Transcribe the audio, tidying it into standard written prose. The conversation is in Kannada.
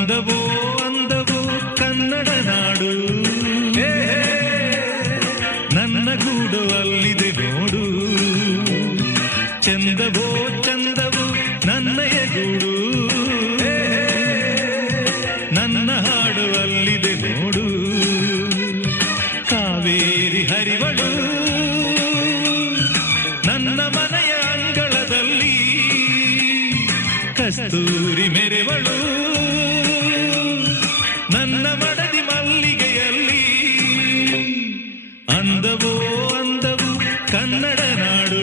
ಅಂದವೋ ಅಂದವೋ ಕನ್ನಡ ನಾಡು, ನನ್ನ ಗೂಡು ಅಲ್ಲಿದೆ ನೋಡು. ಚಂದವೋ ಚಂದವೋ ನನ್ನಯ ಗೂಡು, ನನ್ನ ಹಾಡು ಅಲ್ಲಿದೆ ನೋಡು. ಕಾವೇರಿ ಹರಿವಳು ನನ್ನ ಮನೆಯ ಅಂಗಳದಲ್ಲಿ, ಕಸ್ತೂರಿ ಮೆರೆವಳು ನನ್ನ ಮಡದಿ ಮಲ್ಲಿಗೆಯಲ್ಲಿ. ಅಂದವೋ ಅಂದವು ಕನ್ನಡ ನಾಡು.